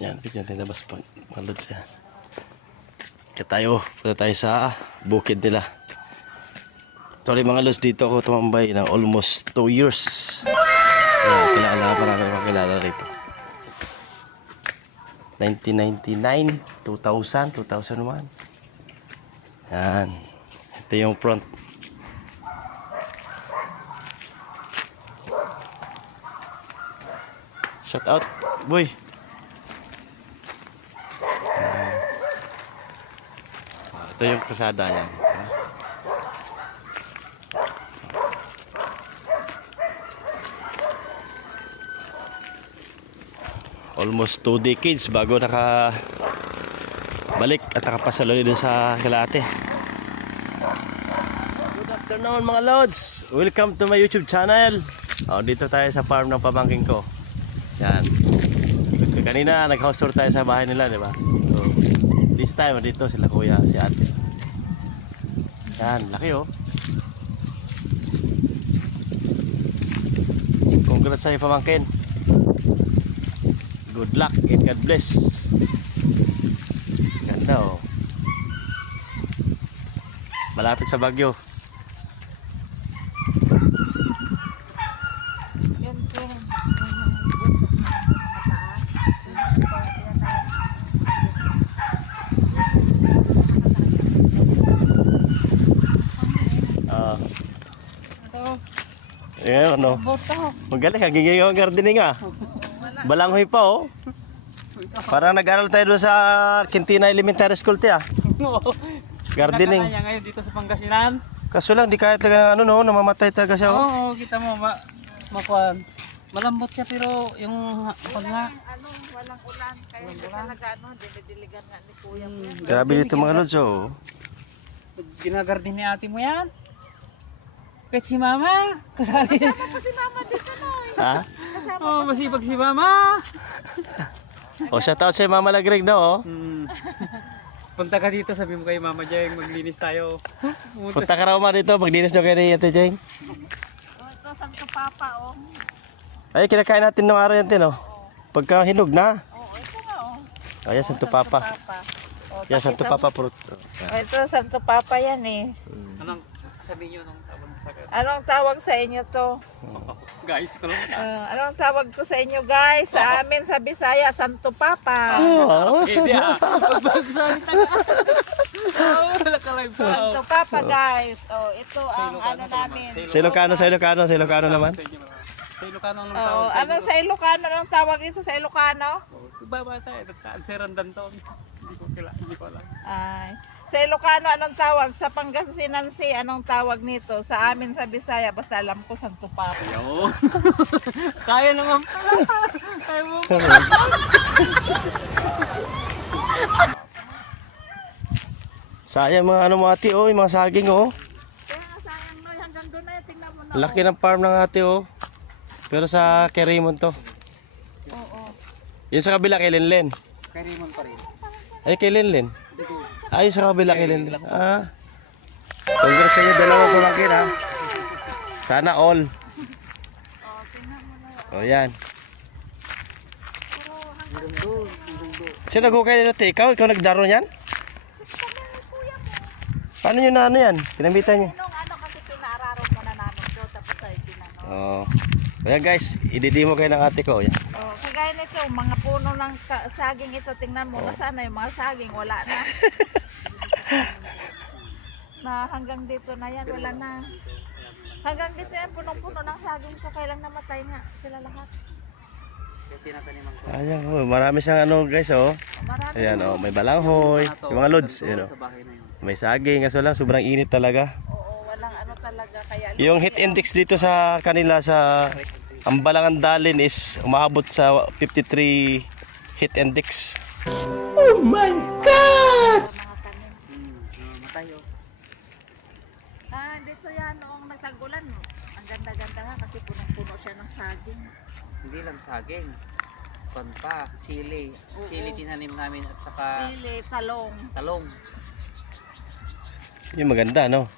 Yan, bigyan tayo labas pag malod siya. Kaya tayo, punta tayo sa bukid nila. Sorry mga lods, dito ako tumambay ng almost 2 years. Yan, kilala na marami makilala rito. 1999, 2000, 2001. Yan. Ito yung front. Shout out, boy. Ito yung kasada yan. Almost 2 decades bago nakabalik at nakapasaloy dun sa Galate. Good afternoon mga lods. Welcome to my YouTube channel. Dito tayo sa farm ng pamangkin ko. Yan. Kanina nag-house tour tayo sa bahay nila, di ba? So, this time dito sila kuya, si ate. Yan, laki oh. Congrats sa pamangkin. Good luck and God bless. Ganda oh. Malapit sa Baguio. Yeah, ano? Magaling, hagiging yung gardening ah. Balanghoy pa oh. Parang nag-aral tayo doon sa Quintina Elementary School tiya. Gardening. Nakakaya ngayon dito sa Pangasinan. Kaso lang, di kahit talaga ano no, namamatay talaga siya oh. Oo, kita mo, makuhan. Malambot siya pero yung pag nga walang ulan kaya hindi talaga dili-diligan nga ni kuya mo. Grabe dito mga lods oh. Ginagarden ni ate mo yan. Kahit si mama, kasali. Kasama pa si mama dito noy. Ha? Oh, masipag si mama. O shout out sa Mama Lagreg na oh. Punta ka dito, sabi mo kay Mama Jeng, maglinis tayo. Punta ka raw ma dito, magdinis nyo kayo ni Ate Jeng. Ito Santo Papa oh. Ay, kinakain natin ng araw yan tin oh. Pagka hinog na. Ito nga oh. Ayan, Santo Papa. Oh, Yan, Santo Papa fruit. ito Santo Papa yan eh. Anong sabihin nyo nung tawag sa Anong tawag sa inyo to? guys, ko lang. Anong tawag to sa inyo guys? Sa amin sa Bisaya, Santo Papa. Hindi ah. Pagbagsahan ka. Wala ka live pa. Santo Papa guys. Oh, ito ang ano namin. Sa Ilocano naman. Sa Ilocano ang Oh, tawag ano sa Ilocano? Anong tawag dito sa Ilocano? Baba tayo, nagtaan Danton. Hindi ko alam. Ay. Sa Ilocano, anong tawag? Sa Pangasinan anong tawag nito? Sa amin sa Bisaya, basta alam ko Santo Papa. Yo. Kaya naman pala. Kaya mo. Sayang mga ano mga ate oh, yung mga saging oh. Kaya nga sayang no, hanggang doon na, tingnan mo na. Laki ng farm ng ate oh. Pero sa kay Raymond to. Oo. Yung sa kabila kay Lenlen. Kay Raymond pa rin. Ay kay Lenlen. Ay sa kabila kay Lenlen. Congrats sa inyo, dalawang pamangkin ha. Sana all. Oh yan. Sino nag-ukay nito? Ikaw nagdaro niyan? Paano nyo na ano yan? Pinamitan niyo? Sinong ano kasi pinararo mo na namin doon, tapos tayo tinanong. Oh. Ayan guys, ididimo kayo ng ate ko. Yan. Oh, kagaya nito, mga puno ng saging ito, tingnan mo, nasaan na yung mga saging, wala na. Na hanggang dito na yan, wala na. Hanggang dito yan, punong-puno ng saging ko, kailang namatay nga sila lahat. Ayan, oh, marami siyang ano guys oh. Marami. Ayan oh, may balanghoy, yung mga lods, ayan oh. May saging, kaso lang sobrang init talaga. Oo, walang ano talaga. Kaya Yung heat index dito sa kanila sa Ambalangan Dalin is umaabot sa 53 heat index. Oh my God! mga tanim. Matayo. Dito yan, noong nagtagulan, ang ganda-ganda nga kasi punong-puno siya ng saging. Hindi lang saging. Pampa, sili. Sili tinanim namin at saka Sili, talong. talong. Yung maganda no.